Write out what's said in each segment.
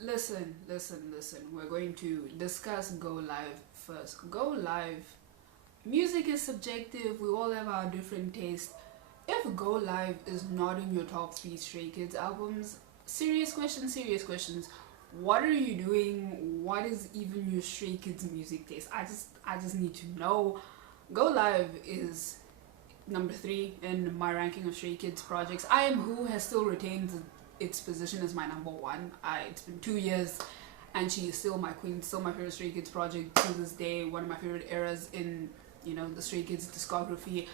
Listen. We're going to discuss Go Live first. Go Live. Music is subjective. We all have our different tastes. If Go Live is not in your top 3 Stray Kids albums, serious questions. What are you doing? What is even your Stray Kids music taste? I just need to know. Go Live is number 3 in my ranking of Stray Kids projects. I Am Who has still retained its position as my number 1. It's been 2 years and she is still my queen, still my favorite Stray Kids project to this day, one of my favorite eras in, you know, the Stray Kids discography.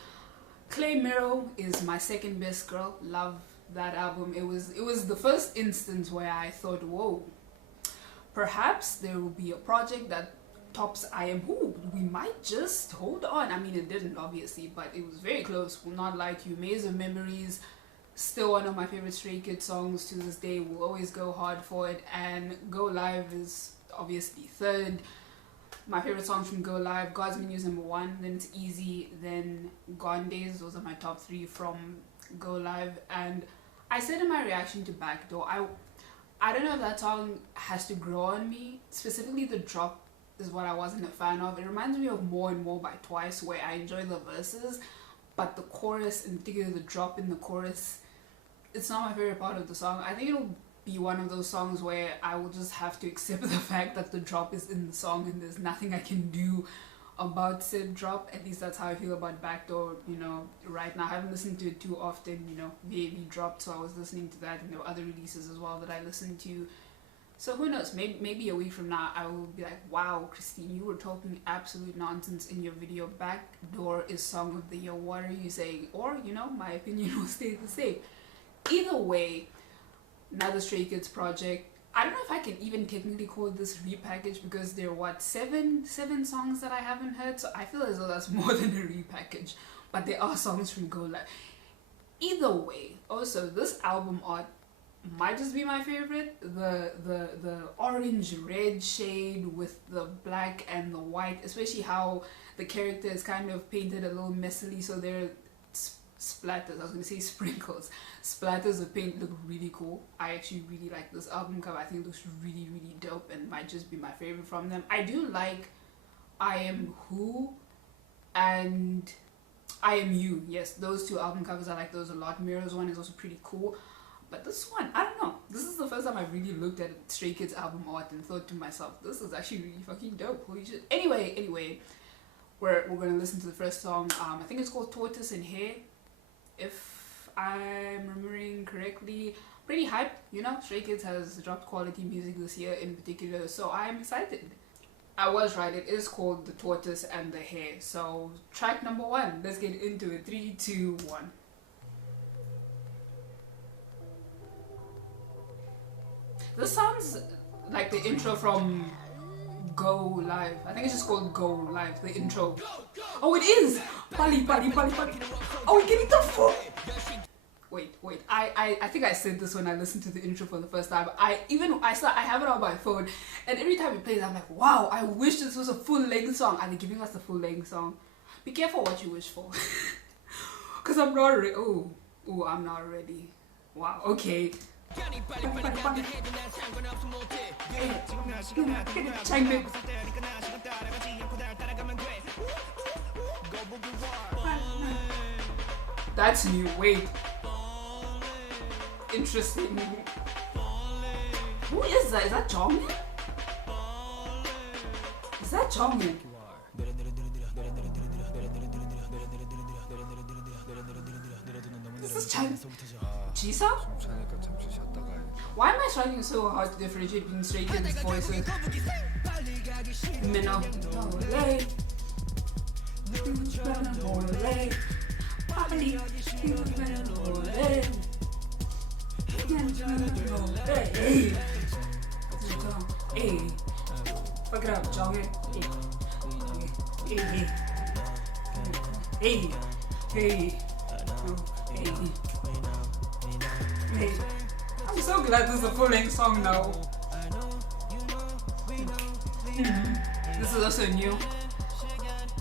Clay Mirror is my second best girl. Love that album. It was the first instance where I thought, whoa, perhaps there will be a project that tops I Am Who. We might just hold on. I mean, it didn't obviously, but it was very close. Will Not Lie to You, Maze of Memories, still one of my favorite Stray Kids songs to this day. Will always go hard for it. And Go Live is obviously third. My favorite songs from Go Live: God's Menu is number 1, then it's Easy, then Gone Days. Those are my top 3 from Go Live. And I said in my reaction to Backdoor, I don't know if that song has to grow on me. Specifically, the drop is what I wasn't a fan of. It reminds me of More and More by Twice, where I enjoy the verses, but the chorus, in particular the drop in the chorus, it's not my favorite part of the song. I think it'll be one of those songs where I will just have to accept the fact that the drop is in the song and there's nothing I can do about said drop. At least that's how I feel about Backdoor, you know, right now. I haven't listened to it too often, you know. VAV dropped, so I was listening to that, and there were other releases as well that I listened to. So who knows, maybe a week from now I will be like, wow, Christine, you were talking absolute nonsense in your video. Backdoor is song of the year. What are you saying? Or, you know, my opinion will stay the same. Either way, another Stray Kids project. I don't know if I can even technically call this repackage, because there are what, seven songs that I haven't heard, so I feel as though that's more than a repackage, but there are songs from Go Live. Either way, also this album art might just be my favorite. The orange red shade with the black and the white, especially how the character is kind of painted a little messily, so there splatters, I was gonna say sprinkles, splatters of paint look really cool. I actually really like this album cover. I think it looks really dope and might just be my favorite from them. I do like I Am Who and I Am You. Yes, those 2 album covers, I like those a lot. Mirror's one is also pretty cool, but this one, I don't know, this is the first time I really looked at Stray Kids album art and thought to myself, this is actually really fucking dope, holy shit. Anyway, we're gonna listen to the first song. I think it's called Tortoise and Hare, if I'm remembering correctly. Pretty hyped, you know. Stray Kids has dropped quality music this year in particular, so I'm excited. I was right, it is called The Tortoise and the Hare. So track number 1, let's get into it. 3, 2, 1. This sounds like the intro from Go Live. I think it's just called Go Live, the intro. Oh, it is! Pali. Oh, we're getting the full. Wait. I think I said this when I listened to the intro for the first time. I have it on my phone, and every time it plays, I'm like, wow, I wish this was a full-length song. Are they giving us the full-length song? Be careful what you wish for. Because I'm not ready. Oh, I'm not ready. Wow, okay. That's new. Wait. Interesting. Who is that? Is that Jongmin? Is that Jongmin? Is this China? Jisa? Why am I trying so hard to differentiate between Stray Kids' voices? Minnow. Hey. Fuck it up, Jongin. Hey. I'm so glad this is a full-length song now. This is also new.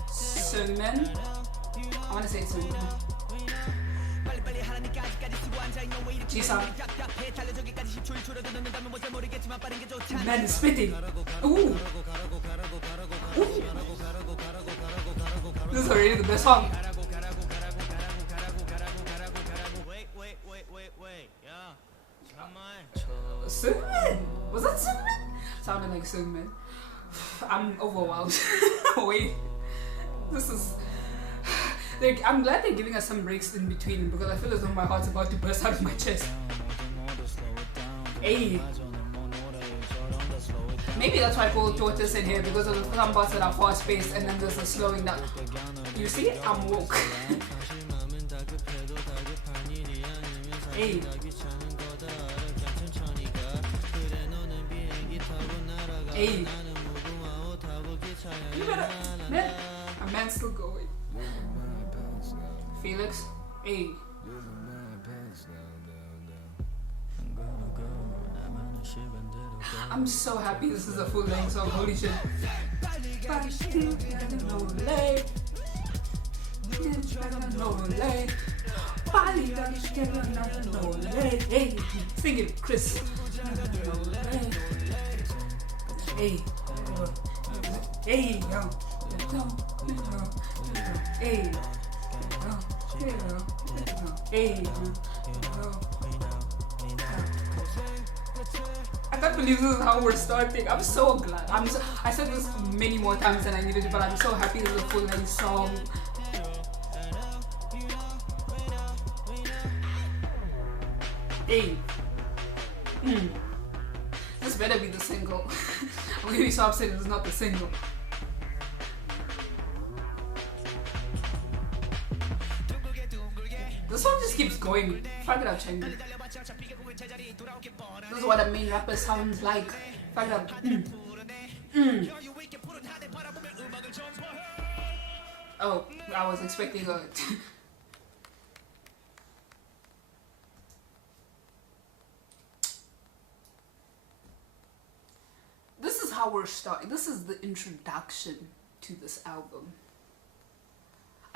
Seungmin. I want to say Seungmin. G-Sound. Man is spitting. Ooh. Ooh. This is already the best song. Seungmin? Was that Seungmin? Sounded like Seungmin. I'm overwhelmed. Wait. This is... I'm glad they're giving us some breaks in between because I feel as though my heart's about to burst out of my chest. Hey. Maybe that's why I call Tortoise and Hare, because of some parts that are fast paced and then there's a slowing down. You see? I'm woke. Hey. Hey. You better. Man. A man's still going. Felix. Hey. I'm so happy this is a full length song. Holy shit. Hey, sing it, Chris. Hey, hey, yo. Hey, hey, I can't believe this is how we're starting. I'm so glad. I said this many more times than I needed to, but I'm so happy this is a full length song. Hey. This better be the single. I'm gonna be so upset it's not the single. The song just keeps going. Fuck it up, Chengdu. This is what a main rapper sounds like. Fuck it up. Oh, I was expecting a... This is how we're starting. This is the introduction to this album.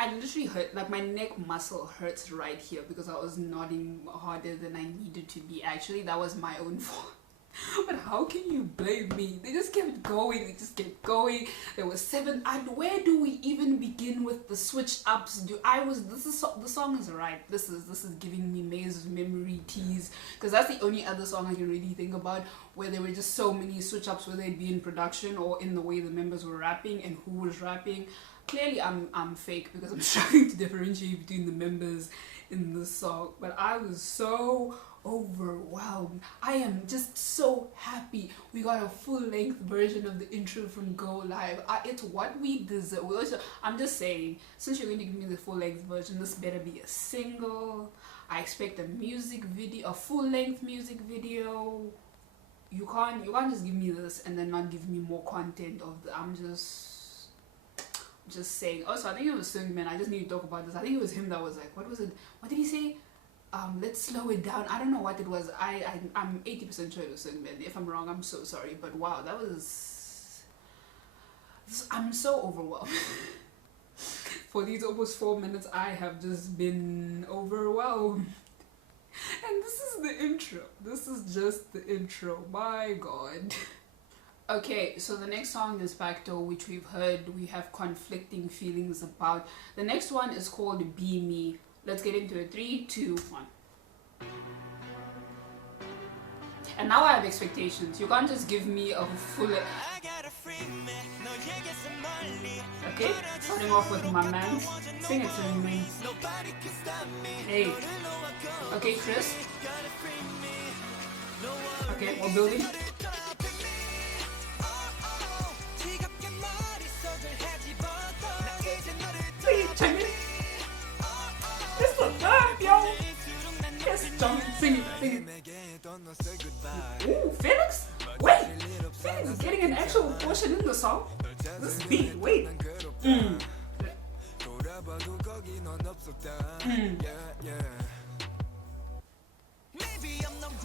I literally hurt, like my neck muscle hurts right here because I was nodding harder than I needed to be. Actually, that was my own fault. But how can you blame me? They just kept going, they just kept going. There was 7, and where do we even begin with the switch ups? The song is right. This is giving me Maze memory tease, because that's the only other song I can really think about where there were just so many switch ups, whether it be in production or in the way the members were rapping and who was rapping. Clearly I'm fake because I'm struggling to differentiate between the members in this song, but I was so overwhelmed. I am just so happy we got a full-length version of the intro from Go Live. It's what we deserve. I'm just saying, since you're going to give me the full-length version, this better be a single. I expect a music video, a full-length music video. You can't just give me this and then not give me more content of the... I'm just saying. Also, I think it was Seungmin. I just need to talk about this. I think it was him that was like, what was it? What did he say? Let's slow it down. I don't know what it was. I'm 80% sure it was Seungmin. If I'm wrong, I'm so sorry. But wow, that was... I'm so overwhelmed. For these almost 4 minutes, I have just been overwhelmed. And this is the intro. This is just the intro. My God. Okay, so the next song is Factor, which we have conflicting feelings about. The next one is called Be Me. Let's get into it. 3, 2, 1. And now I have expectations. You can't just give me a full... Okay, starting off with my man. Sing it to me. Hey. Okay, Chris. Okay, we're building. It's the time, yo! Yes, Johnny, sing it. Ooh, Felix? Wait! Felix is getting an actual portion in the song? This beat, wait.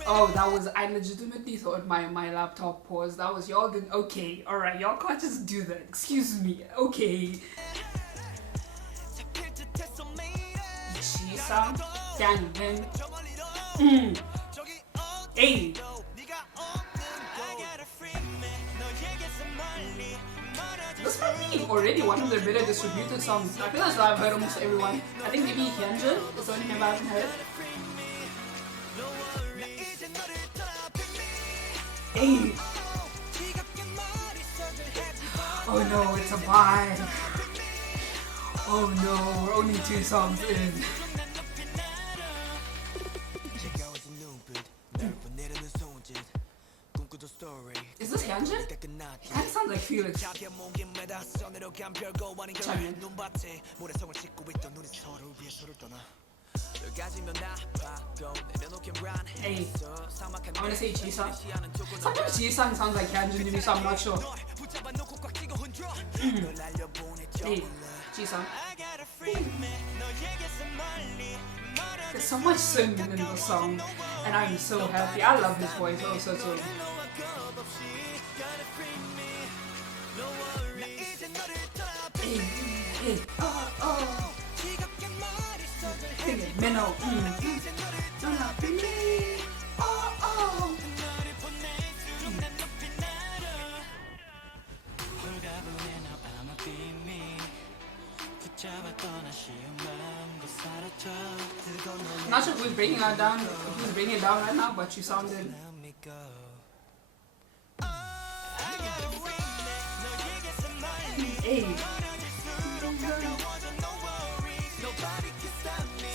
Oh, that was... I legitimately thought my laptop paused. That was... Y'all didn't... Okay, alright. Y'all can't just do that. Excuse me. Okay. G-Sound. Dang, man. Mm. Hey. This might be already one of their better distributed songs. I feel as though I've heard almost everyone. I think maybe Hyunjin is the only member I haven't heard. Hey. Oh no, it's a vibe. Oh no, we're only 2 songs in. Is this Hyunjin? That sounds like Felix. Changmin. Hey, I wanna say Jisung. Sometimes Jisung sounds like Hyunjin to me, so I'm not sure. Hey, Jisung. There's so much Seungmin in the song, and I'm so happy. I love his voice also too. Hey, hey, oh. Minnow. Not sure who's bringing it down right now, but you sounded. Hey.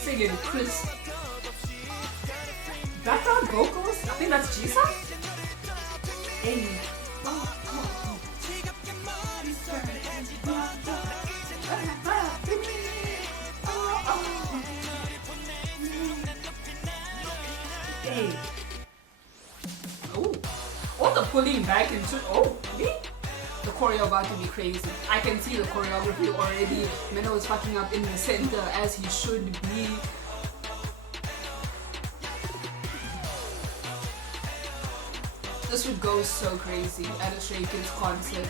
Singing Chris. Background vocals? I think that's Jisung? Hey. Hey. Oh. All the pulling back into. Oh, me? The choreo about to be crazy. I can see the choreography already. Minnow is fucking up in the center as he should be. This would go so crazy at a Stray Kids concert.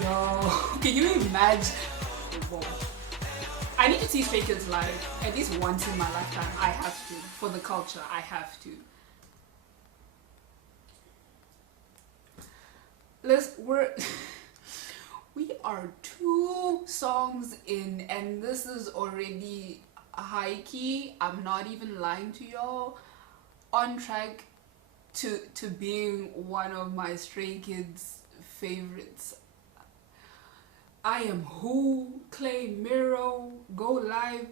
Yo, can you imagine? Whoa. I need to see Stray Kids live at least once in my lifetime. I have to. For the culture, I have to. We are 2 songs in, and this is already high key. I'm not even lying to y'all. On track to being one of my Stray Kids favorites. I am Who, Clay, Miro, Go Live.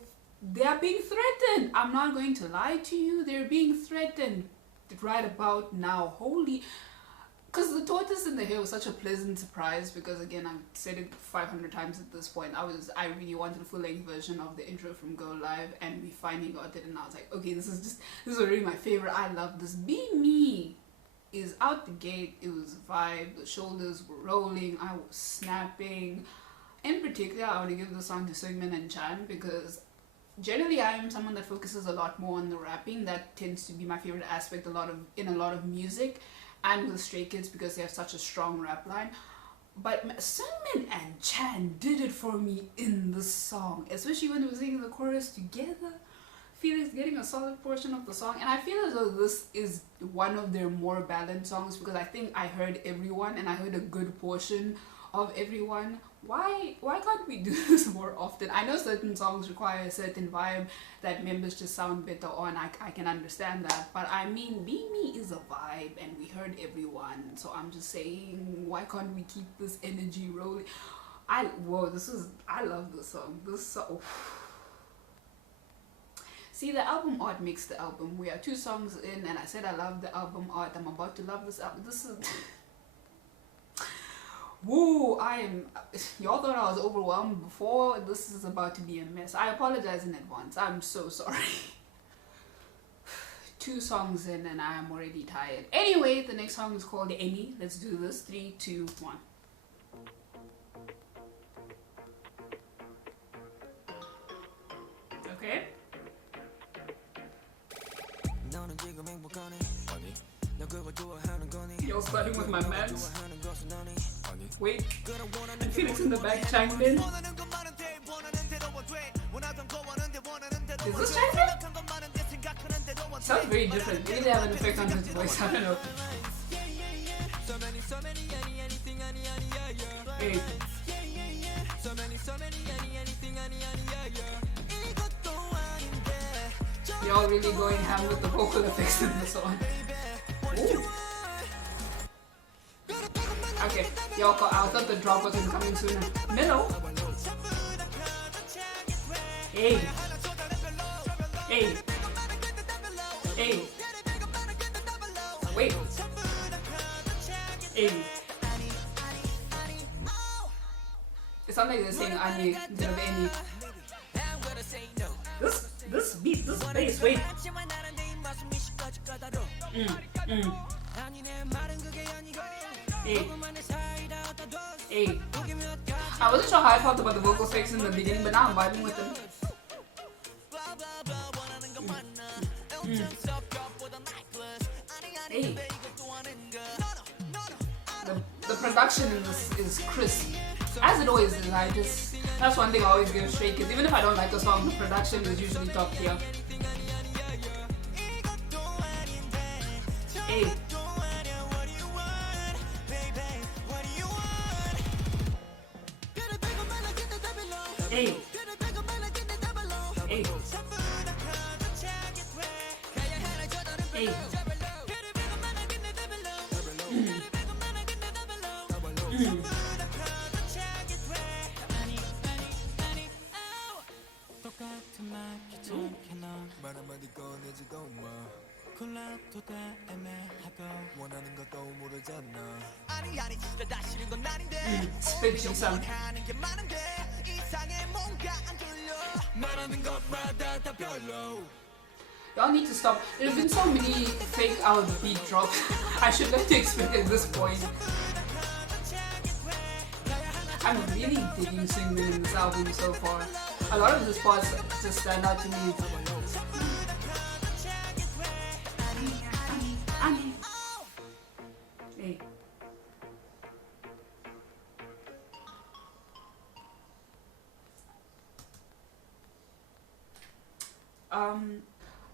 They are being threatened. I'm not going to lie to you. They're being threatened right about now. Holy. Because the Tortoise and the Hare was such a pleasant surprise, because again, I've said it 500 times at this point. I really wanted a full-length version of the intro from Go Live, and we finally got it, and I was like, okay, this is already my favorite. I love this. Be Me is out the gate. It was a vibe. The shoulders were rolling. I was snapping. In particular, I want to give the song to Seungmin and Chan, because generally I am someone that focuses a lot more on the rapping. That tends to be my favorite aspect in a lot of music. And with Stray Kids, because they have such a strong rap line. But Seungmin and Chan did it for me in the song, especially when they were singing the chorus together. Felix getting a solid portion of the song, and I feel as though this is one of their more balanced songs, because I think I heard everyone, and I heard a good portion of everyone. Why can't we do this more often? I know certain songs require a certain vibe that members just sound better on. I can understand that, but I mean, Be Me is a vibe, and we heard everyone. So I'm just saying, why can't we keep this energy rolling? I love this song. This song. See, the album art makes the album. We are 2 songs in, and I said I love the album art. I'm about to love this album. This is. Woo, y'all thought I was overwhelmed before. This is about to be a mess. I apologize in advance. I'm so sorry. 2 songs in and I am already tired. Anyway, the next song is called Any. Let's do this. 3, 2, 1. Okay. You're starting with my mans. Wait, and Felix in the back, Changmin. Is this Changmin? Sounds very different. Maybe they have an effect on his voice. I don't know. Hey. Y'all really going ham with the vocal effects in the song. Ooh. Okay, y'all, I thought the drop wasn't coming sooner. Middle. Hey. Hey. Hey. Wait. Hey. It sounds like they're saying Anye instead of Any. This beat, this bass, wait. Hey. Hey. I wasn't sure how I felt about the vocal effects in the beginning, but now I'm vibing with them. Hey. The production in this is crisp. As it always is. That's one thing I always give straight kids. Even if I don't like a song, the production is usually top tier. Hey. Hey. Hey. Hey. Spit G-Sung. Y'all need to stop. There's been so many fake out beat drops. I should let you expect at this point. I'm really digging Seungmin in this album so far. A lot of the spots just stand out to me. Hey.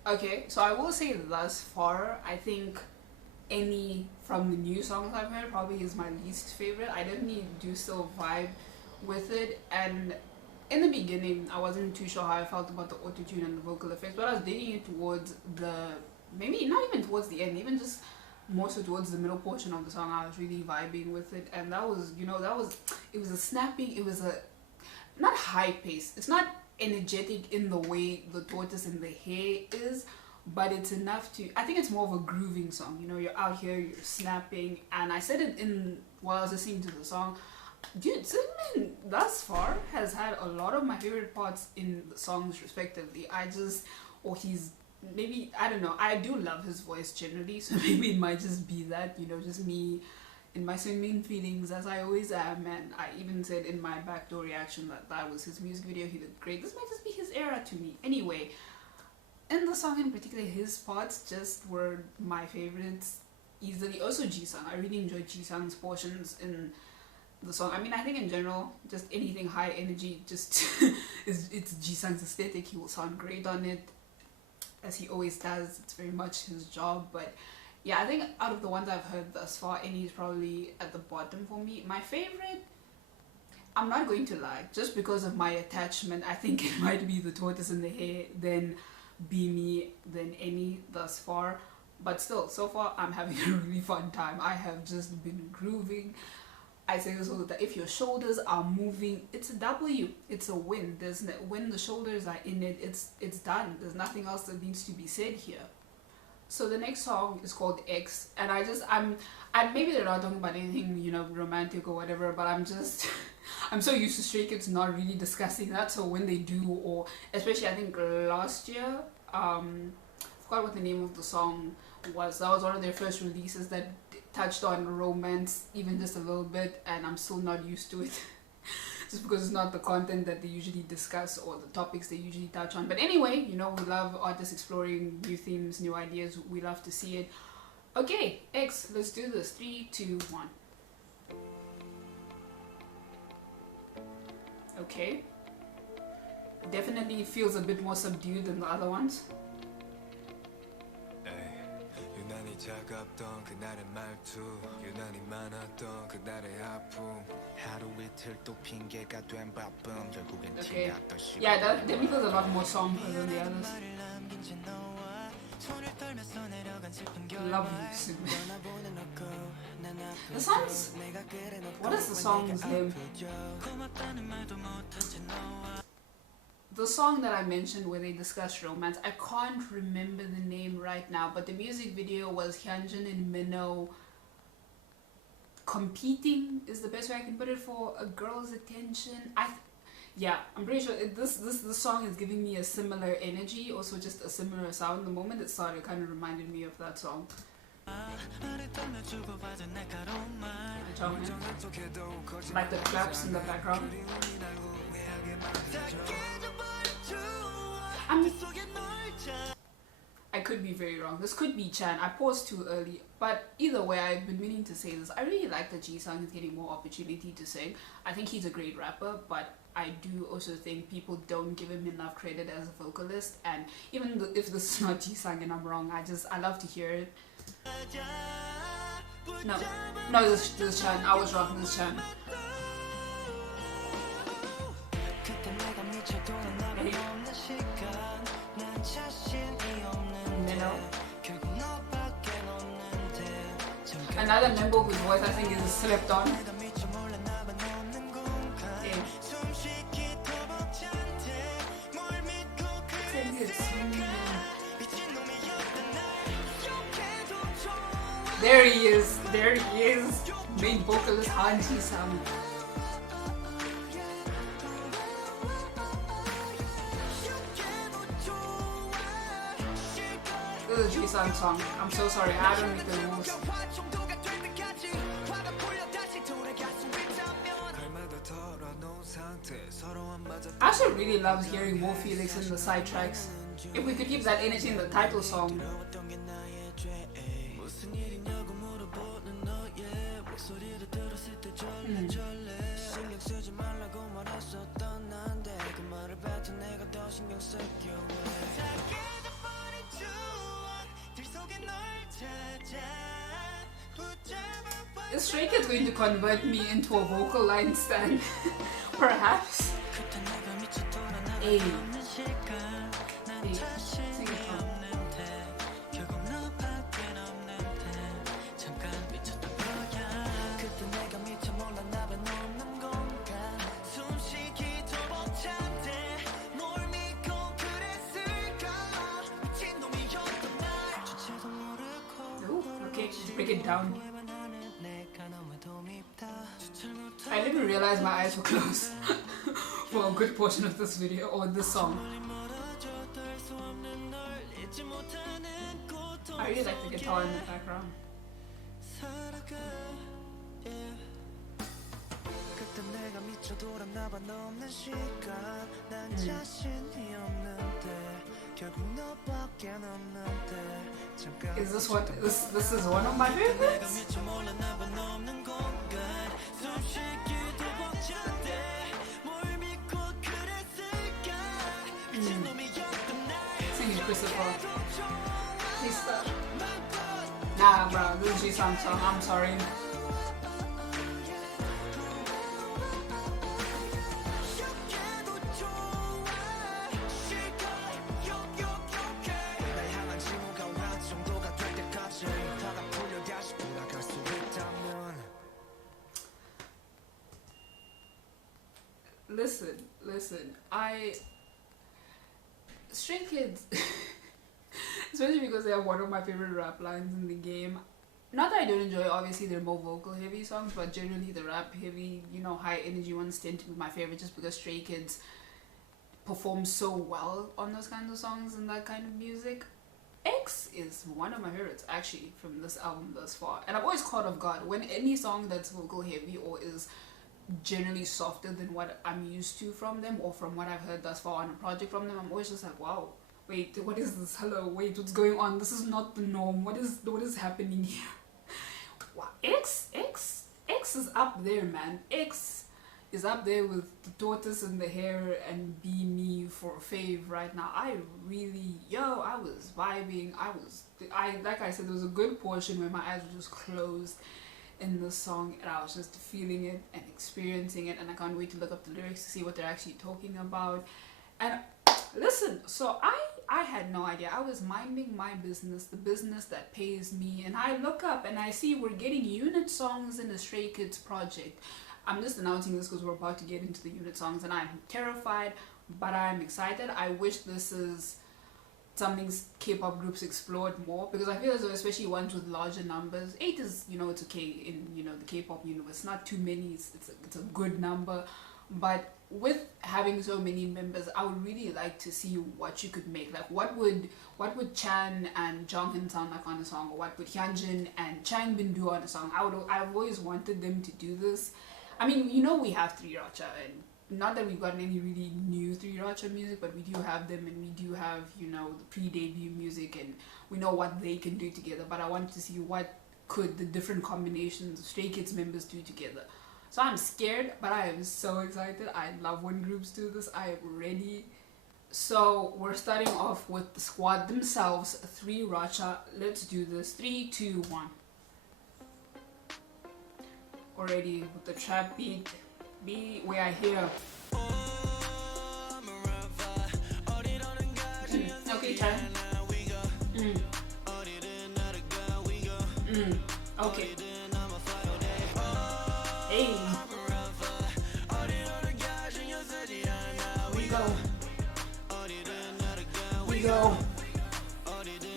Okay, so I will say thus far, I think Any from the new songs I've heard probably is my least favorite. I definitely do still vibe with it, and in the beginning I wasn't too sure how I felt about the auto-tune and the vocal effects, but I was digging it towards the, maybe not even towards the end, even just more so towards the middle portion of the song. I was really vibing with it, and that was, you know, it was a snapping, it was a, not high pace, it's not energetic in the way the Tortoise and the Hare is, but it's enough to, I think it's more of a grooving song. You know, you're out here, you're snapping, and I said it in while I was listening to the song, dude, Seungmin thus far has had a lot of my favorite parts in the songs respectively. Or he's, maybe, I don't know, I do love his voice generally, so maybe it might just be that, you know, just me in my Seungmin feelings as I always am. And I even said in my backdoor reaction that was his music video, he did great. This might just be his era to me. Anyway, in the song in particular, his parts just were my favorites easily. Also Ji-sung, I really enjoyed Ji-sung's portions in the song. I mean, I think in general, just anything high energy, just it's Ji-sung's aesthetic. He will sound great on it, as he always does. It's very much his job. But yeah, I think out of the ones I've heard thus far, Any is probably at the bottom for me. My favorite, I'm not going to lie, just because of my attachment, I think it might be the Tortoise and the Hare, then Be Me, then Any thus far. But still, so far I'm having a really fun time. I have just been grooving. I say this all the time, if your shoulders are moving, it's a W, it's a win. When the shoulders are in it, it's done. There's nothing else that needs to be said here. So the next song is called X, and I'm maybe they're not talking about anything, you know, romantic or whatever, but I'm just I'm so used to Stray Kids not really discussing that. So when they do, or especially I think last year, I forgot what the name of the song was. That was one of their first releases that touched on romance even just a little bit, and I'm still not used to it. Just because it's not the content that they usually discuss or the topics they usually touch on. But anyway, you know, we love artists exploring new themes, new ideas. We love to see it. Okay, X, let's do this. 3, 2, 1. Okay. Definitely feels a bit more subdued than the other ones. 차갑던 그날의 말투 유난히 많았던 그날의 아픔 하루 이틀 또 핑계가 된 바쁨 결국엔 Okay. 지났던 시간 Yeah, that definitely feels a lot more somber than the others. Love you, Seungmin. The song's... What is the song's name? The song that I mentioned where they discuss romance, I can't remember the name right now, but the music video was Hyunjin and Minho competing, is the best way I can put it, for a girl's attention. Yeah, I'm pretty sure this song is giving me a similar energy, also just a similar sound. The moment it started, it kind of reminded me of that song. Like the claps in the background. I could be very wrong. This could be Chan. I paused too early. But either way, I've been meaning to say this. I really like that Jisung is getting more opportunity to sing. I think he's a great rapper, but I do also think people don't give him enough credit as a vocalist. And even if this is not Jisung and I'm wrong, I love to hear it. No, this is Chan. I was wrong. This is Chan. Hey. Minho. Another member whose voice I think is slept on. Hey. There he is. There he is. Main vocalist Han Ji-sam. This is a Jisung song. I'm so sorry. I don't make the rules. I actually really love hearing more Felix in the side tracks. If we could keep that energy in the title song. Is Stray Kids going to convert me into a vocal line stan? Perhaps. Hey. Hey. Sing it song. Ooh, okay, break it down. I didn't realize my eyes were closed for a good portion of this video or this song. I really like the guitar in the background. Is this what this is one of my favorites? Sing it, Christopher. Please stop. Nah, bro, this is Jisung song. I'm sorry. Listen, Stray Kids, especially because they have one of my favorite rap lines in the game. Not that I don't enjoy, obviously they're more vocal heavy songs, but generally the rap heavy, you know, high energy ones tend to be my favorite just because Stray Kids perform so well on those kinds of songs and that kind of music. X is one of my favorites actually from this album thus far, and I'm always caught off guard when any song that's vocal heavy or is generally softer than what I'm used to from them or from what I've heard thus far on a project from them. I'm always just like, wow, wait, what is this? Hello, wait, what's going on? This is not the norm. What is happening here? Wow, X is up there, man. X, is up there with the Tortoise and the Hare and Be Me for fave right now. I really, I was vibing. Like I said, there was a good portion where my eyes were just closed in the song, and I was just feeling it and experiencing it, and I can't wait to look up the lyrics to see what they're actually talking about. And listen, so I had no idea. I was minding my business, the business that pays me, and I look up and I see we're getting unit songs in the Stray Kids project. I'm just announcing this because we're about to get into the unit songs, and I'm terrified, but I'm excited. I wish this is something K-pop groups explored more, because I feel as though, especially ones with larger numbers, 8 is, it's okay in, the K-pop universe. Not too many, it's a good number, but with having so many members, I would really like to see what you could make. Like, what would Chan and Jonghyun sound like on a song, or what would Hyunjin and Changbin do on a song? I've always wanted them to do this. I mean, we have 3RACHA, and not that we've gotten any really new 3RACHA music, but we do have them, and we do have, the pre-debut music, and we know what they can do together. But I wanted to see what could the different combinations of Stray Kids members do together. So I'm scared, but I am so excited. I love when groups do this. I am ready. So we're starting off with the squad themselves, 3RACHA. Let's do this. 3, 2, 1. Already with the trap beat. Be where I hear. Okay, Chan. Okay. Hey. We go.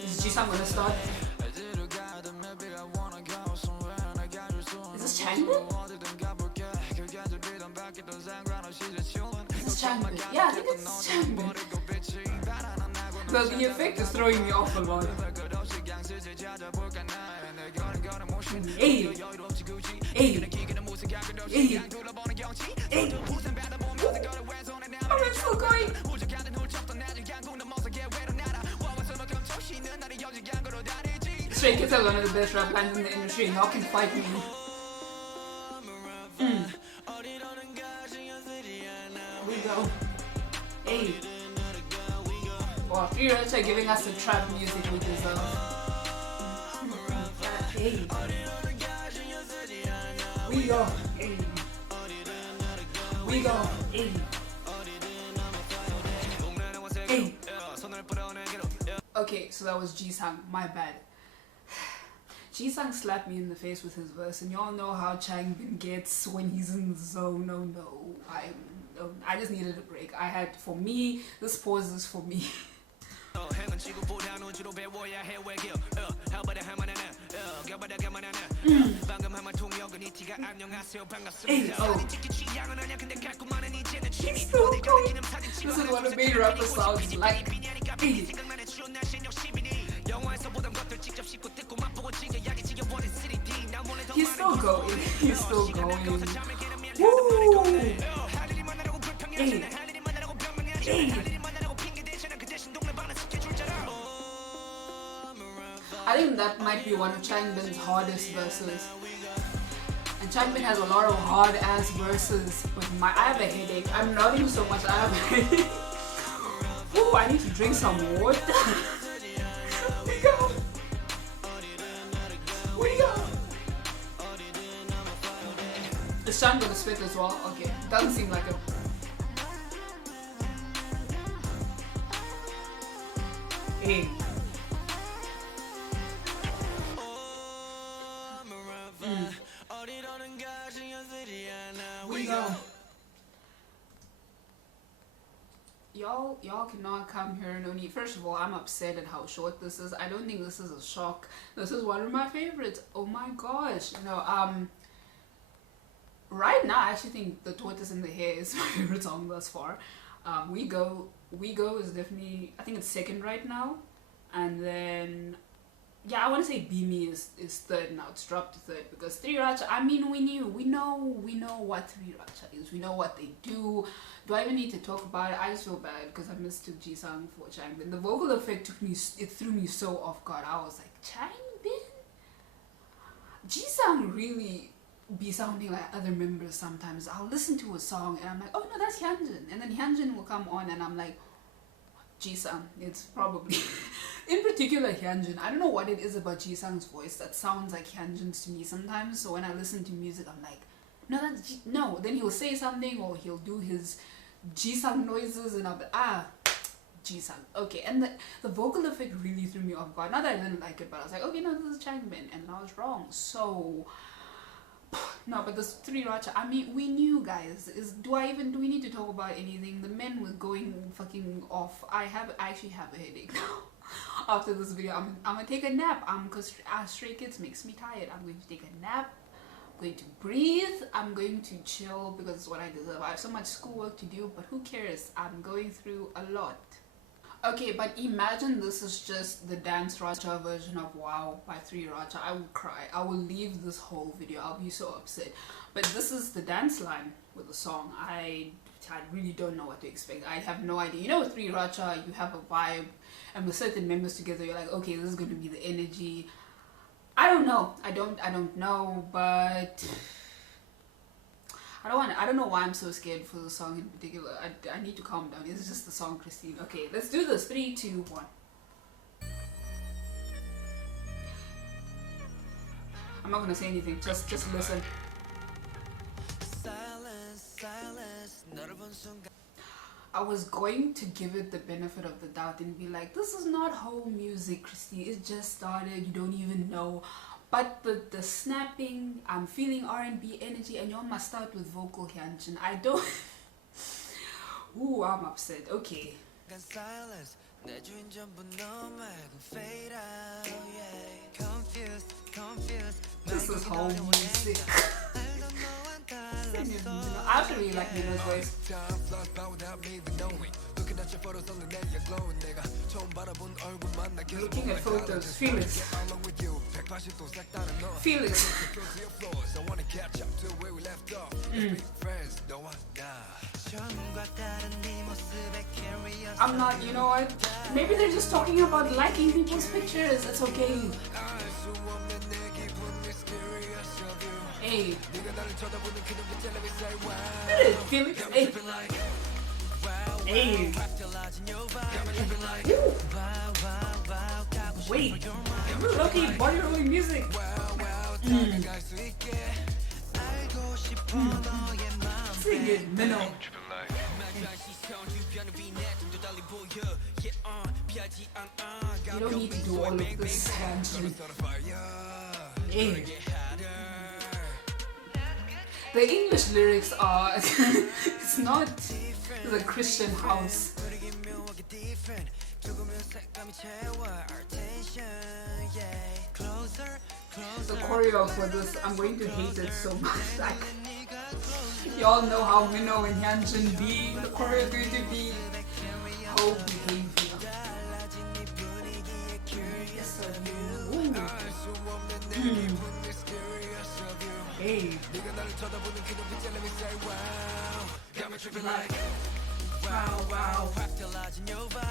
Is Jisung gonna start? Is this Changbin? Is this Changbin? Yeah, I think it's Changbin. But the effect is throwing me off a lot. Hey! Hey! Hey! Hey! Are we still going? Stray Kids are one of the best rap lines in the industry, and y'all can fight me. We go. Hey. Wow, 3RACHA are giving us the trap music we deserve. Hey. We go. Hey. We go. Hey. Hey. Okay, so that was Jisung. My bad. Jisung slapped me in the face with his verse, and y'all know how Changbin gets when he's in the zone. No. I just needed a break. For me, this pause is for me. Hey, oh. He's so cool. This is what a main rapper sounds like. Hey. He's still going. He's still going. Woo! Hey. Hey. I think that might be one of Changbin's hardest verses. And Changbin has a lot of hard ass verses. I have a headache. I'm nodding so much. I have a headache. Ooh, I need to drink some water. We go. We go. Is Chan gonna spit as well? Okay, doesn't seem like it. Hey. We go. Y'all cannot come here, no need. First of all, I'm upset at how short this is. I don't think this is a shock. This is one of my favorites. Oh my gosh. Right now I actually think the Tortoise and the Hare is my favorite song thus far. We Go is definitely, I think it's second right now. And then I want to say Be Me is third now. It's dropped to third because 3RACHA, I mean, we know what 3RACHA is. We know what they do. Do I even need to talk about it? I just feel bad because I mistook Jisung for Changbin. The vocal effect threw me so off guard. I was like, Changbin? Jisung really be sounding like other members sometimes. I'll listen to a song and I'm like, oh no, that's Hyunjin. And then Hyunjin will come on and I'm like, Jisung. It's probably, in particular Hyunjin. I don't know what it is about Jisung's voice that sounds like Hyunjin's to me sometimes. So when I listen to music, I'm like, no, that's no. Then he'll say something or he'll do his Jisung noises and I'll be, Jisung. Okay, and the vocal effect really threw me off guard. Not that I didn't like it, but I was like, okay, no, this is Changmin. And I was wrong. So no, but this 3 Racha, I mean, we knew, guys. Do we need to talk about anything? The men were going fucking off. I actually have a headache now. After this video, I'm gonna take a nap. Cause Stray Kids makes me tired. I'm going to take a nap. I'm going to breathe. I'm going to chill because it's what I deserve. I have so much schoolwork to do, but who cares? I'm going through a lot. Okay, but imagine this is just the dance Racha version of Wow by 3 Racha. I will cry. I will leave this whole video. I'll be so upset. But this is the dance line with the song. I really don't know what to expect. I have no idea. You know, with 3 Racha, you have a vibe, and with certain members together, you're like, okay, this is going to be the energy. I don't know. I don't know, but I don't know why I'm so scared for the song in particular. I need to calm down. It's just the song, Christine. Okay, let's do this. 3, 2, 1. I'm not gonna say anything. Just listen. I was going to give it the benefit of the doubt and be like, this is not whole music, Christine. It just started. You don't even know. But the snapping, I'm feeling R&B energy, and y'all must start with vocal Hyunjin. I don't. Ooh, I'm upset. Okay. This is whole music. I actually really like Mino's voice. Looking at photos, Felix. Felix. I'm not, you know what? Maybe they're just talking about liking people's pictures. It's okay. Hey. Felix. Hey. Hey. Wait. Okay, body rolling music. Sing it, Minnow. You don't need to do all of this dancing. Hey. The English lyrics are it's not the Christian house. The choreo for this, I'm going to hate it so much. Like, y'all know how Minho and Hyunjin be. The choreo is going to be whole behavior. Hey. Wow, wow.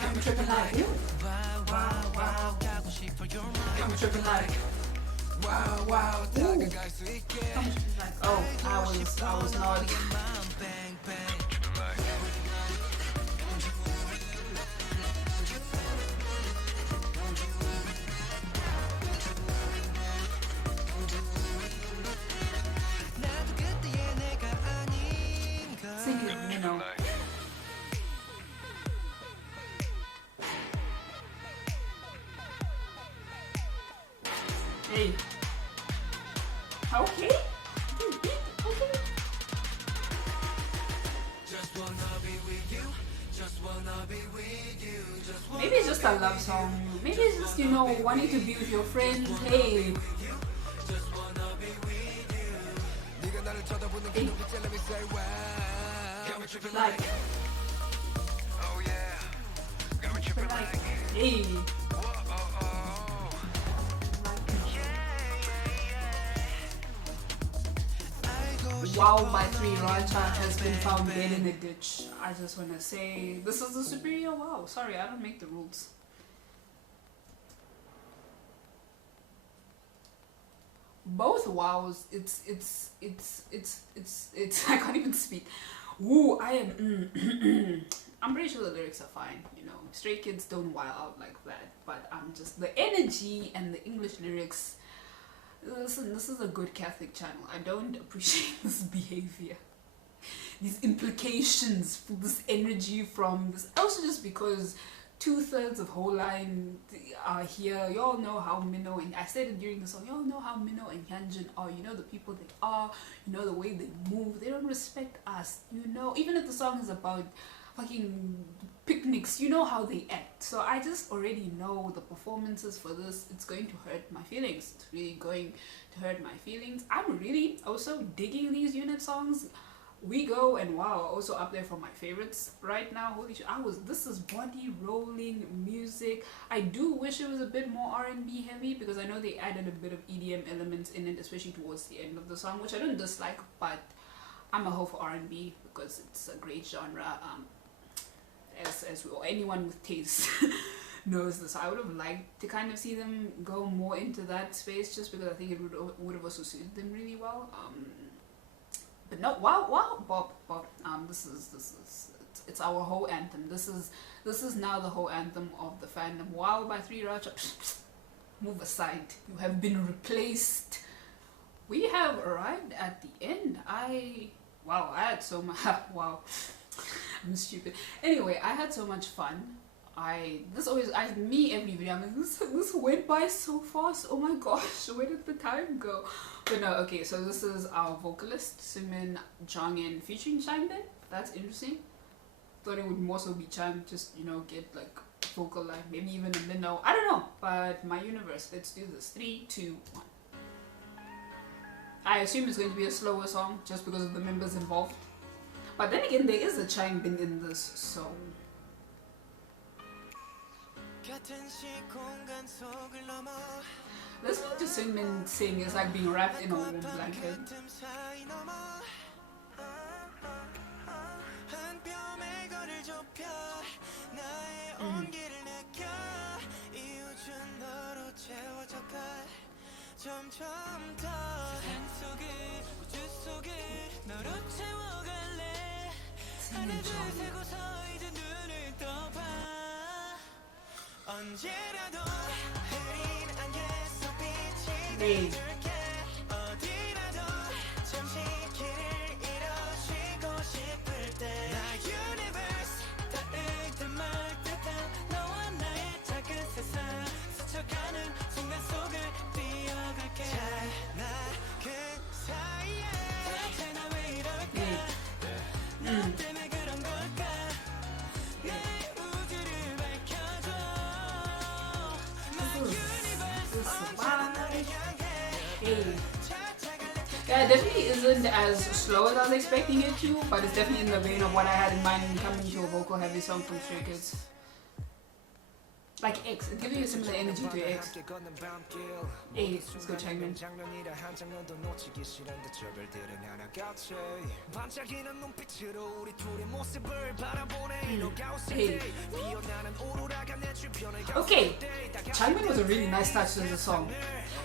I'm tripping like you. Wow, wow. I'm tripping like. Wow, wow. Ooh. I'm tripping like. Oh, I was naughty. Sing it, you know. Hey. Okay. Okay. Maybe it's just a love song. Maybe it's just, you know, wanting to be with your friends. Hey. Hey. Like. Like. Hey. Wow by 3 Racha has been found dead in a ditch. I just want to say this is the superior wow. Sorry, I don't make the rules. both wows. It's I can't even speak. Ooh, I am. I'm pretty sure the lyrics are fine. You know, Stray Kids don't wow out like that. But I'm just the energy and the English lyrics. Listen, this is a good Catholic channel. I don't appreciate this behavior. These implications for this energy from this. Also, just because 2/3 of whole line are here. Y'all know how Minho, and I said it during the song, y'all know how Minho and Hyunjin are. You know the people they are. You know the way they move. They don't respect us. You know, even if the song is about fucking picnics, you know how they act. So I just already know the performances for this. It's going to hurt my feelings. It's really going to hurt my feelings. I'm really also digging these unit songs. We Go and Wow are also up there for my favorites right now. Holy shit, this is body rolling music. I do wish it was a bit more R&B heavy, because I know they added a bit of EDM elements in it, especially towards the end of the song, which I don't dislike, but I'm a hoe for R&B because it's a great genre. Anyone with taste knows this. I would have liked to kind of see them go more into that space, just because I think it would have also suited them really well. But no, wow, Bob. It's our whole anthem. This is now the whole anthem of the fandom. Wow by 3 Racha. Move aside. You have been replaced. We have arrived at the end. I had so much. Wow, I'm stupid. Anyway, I had so much fun. Every video, I'm like, this went by so fast. Oh my gosh, where did the time go? But no, okay, so this is our vocalist, Seungmin, Jongin featuring Changbin. That's interesting. Thought it would more so be Chang, just, you know, get like vocal line, maybe even a Minho. I don't know, but my universe. Let's do this. 3, 2, 1. I assume it's going to be a slower song just because of the members involved. But then again, there is a Changbin in this, so. Listening to Seungmin sing is like being wrapped in a warm blanket. Hey. Yeah, it definitely isn't as slow as I was expecting it to, but it's definitely in the vein of what I had in mind coming to a vocal heavy song from Stray Kids. Like X, it gives you a similar energy to X. Hey, let's go Changbin. Hey. Okay, Changbin was a really nice touch to the song.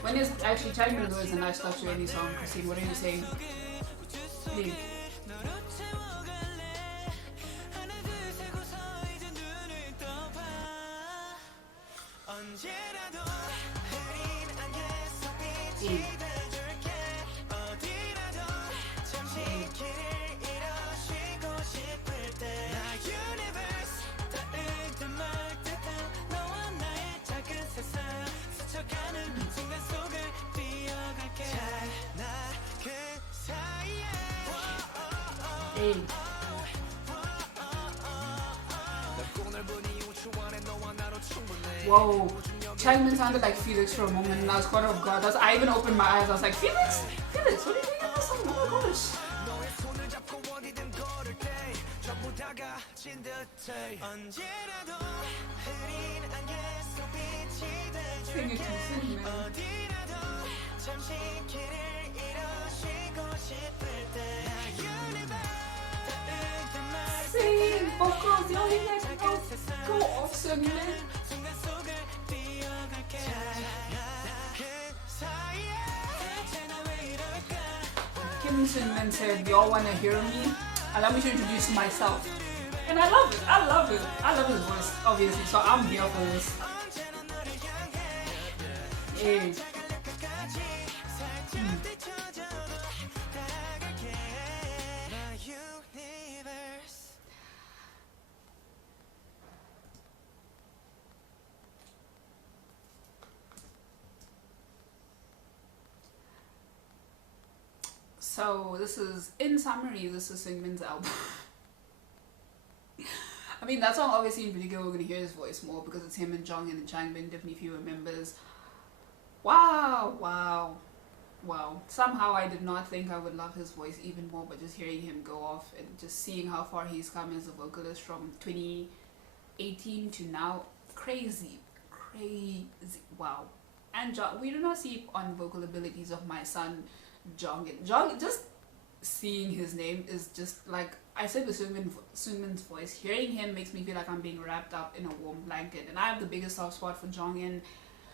Actually Changbin is always a nice touch to any song. Christine, what are you saying? Hey. Whoa, Changbin sounded like Felix for a moment and I was caught off guard. I even opened my eyes, I was like, Felix, what are you doing in this song? Oh my gosh. Sing it to Seungmin. Sing vocals, yo, you guys go off Seungmin. Seungmin said, y'all wanna hear me? Allow me to introduce myself. And I love it. I love it. I love his voice, obviously. So I'm here for this. Hey. So this is, in summary, this is Seungmin's album. I mean, that song obviously in particular we're gonna hear his voice more because it's him and Jongin and Changbin, definitely fewer members. Wow, wow, wow. Somehow I did not think I would love his voice even more, but just hearing him go off and just seeing how far he's come as a vocalist from 2018 to now, crazy, crazy, wow. And we do not see on vocal abilities of my son Jongin. Just seeing his name is just like I said with Seungmin's voice. Hearing him makes me feel like I'm being wrapped up in a warm blanket, and I have the biggest soft spot for Jongin.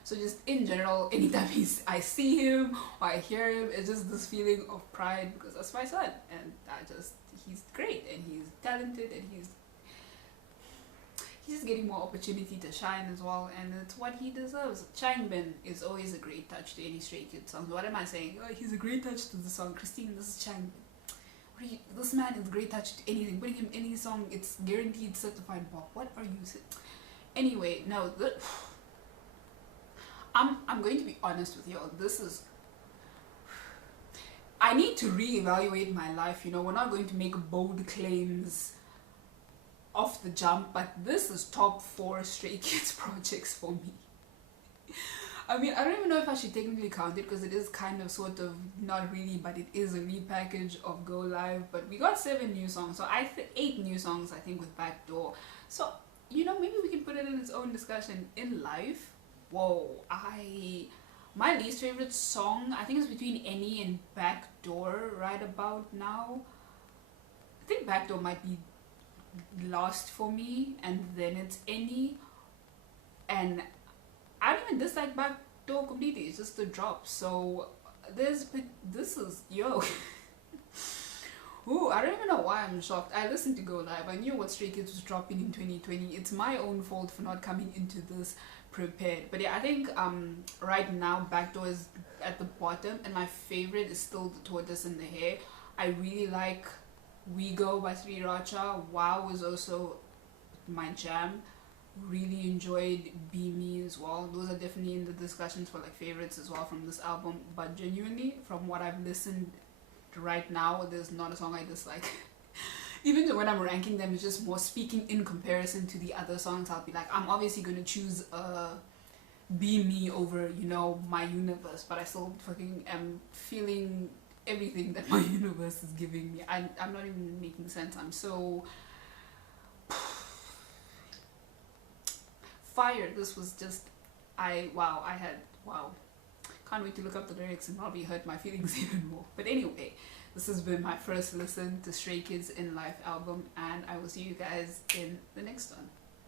So just in general, anytime I see him or I hear him, it's just this feeling of pride because that's my son, and he's great and he's talented and he's just getting more opportunity to shine as well, and it's what he deserves. Changbin is always a great touch to any Stray Kids songs. What am I saying? Oh, he's a great touch to the song. Christine, this is Changbin. This man is a great touch to anything. Putting him any song, it's guaranteed certified pop. What are you saying? Anyway, no, I'm going to be honest with y'all. This is, I need to reevaluate my life. You know, we're not going to make bold claims off the jump, but this is top 4 Stray Kids projects for me. I mean, I don't even know if I should technically count it because it is kind of sort of not really, but it is a repackage of Go Live. But we got 7 new songs, so 8 new songs I think with Backdoor. So you know, maybe we can put it in its own discussion. In life, whoa, my least favorite song I think is between Any and Backdoor right about now. I think Backdoor might be last for me, and then it's Any, and I don't even dislike Backdoor completely. It's just a drop. So this is yo. Ooh, I don't even know why I'm shocked. I listened to Go Live. I knew what Stray Kids was dropping in 2020. It's my own fault for not coming into this prepared. But yeah, I think right now Backdoor is at the bottom, and my favorite is still the Tortoise and the Hare. I really like We Go by Sriracha. Wow was also my jam. Really enjoyed Be Me as well. Those are definitely in the discussions for like favorites as well from this album. But genuinely, from what I've listened to right now, there's not a song I dislike. Even when I'm ranking them, it's just more speaking in comparison to the other songs. I'll be like, I'm obviously gonna choose Be Me over, you know, My Universe, but I still fucking am feeling everything that My Universe is giving me. I'm not even making sense. I'm so fire. This was just wow. Can't wait to look up the lyrics and probably hurt my feelings even more. But anyway, this has been my first listen to Stray Kids in Life album, and I will see you guys in the next one.